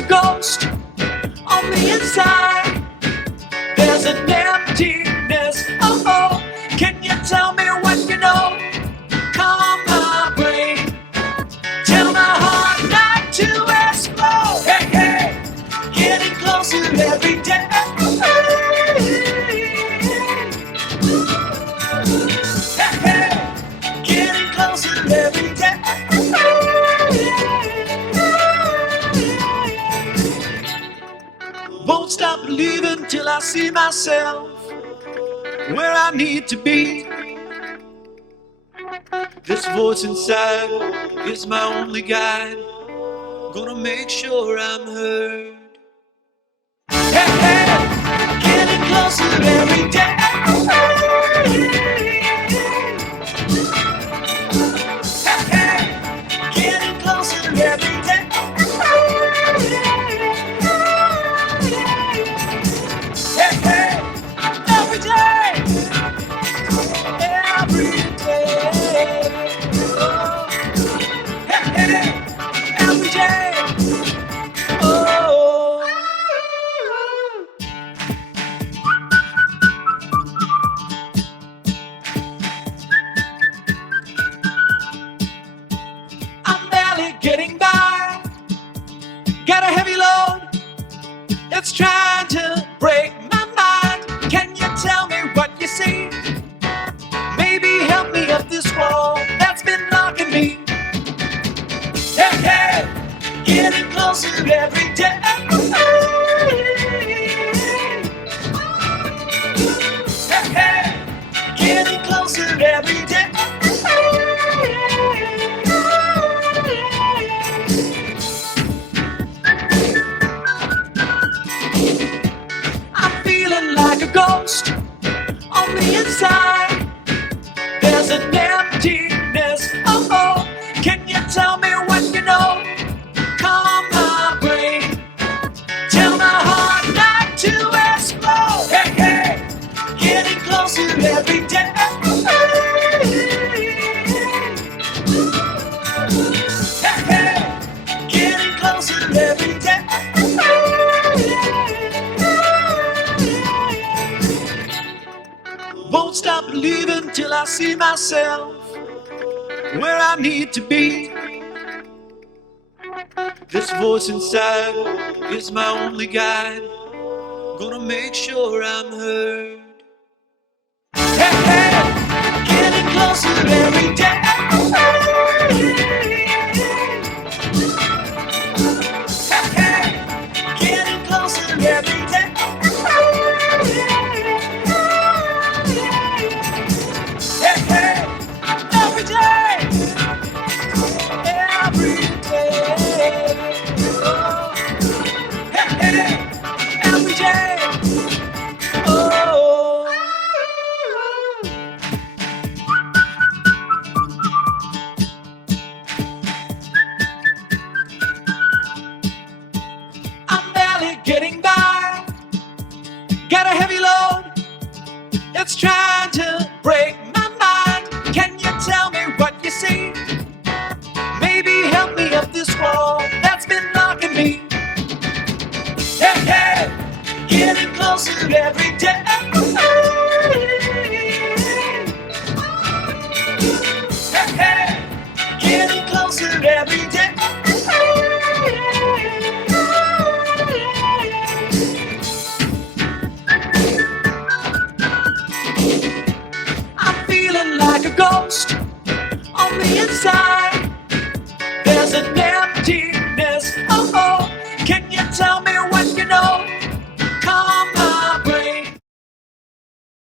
a ghost on the inside. There's an emptiness. Oh, oh. Can you tell me what you know? Calm my brain. Tell my heart not to explode. Hey, hey. Getting closer every day. Hey, hey. Getting closer every day. Won't stop believing till I see myself where I need to be. This voice inside is my only guide. Gonna make sure I'm heard. Hey, hey, getting closer every day. Hey, hey, getting closer every day. Hey, hey, every day. Every day. Oh. Hey, hey, every day. Oh. I'm barely getting by. Got a heavy load. It's trying to break my mind. Can you tell me what you see? Maybe help me up this wall that's been knocking me. Hey, hey, getting closer every day. Hey, hey, getting closer every day. I'm feeling like a ghost on the inside. There's an emptiness. Oh, oh. Can you tell me what you know? Calm my brain. Tell my heart not to explode. Hey, hey, getting closer every day. Hey, hey, getting closer every day. Won't stop believing till I see myself where I need to be. This voice inside is my only guide. Gonna make sure I'm heard. Hey, hey, getting closer every day.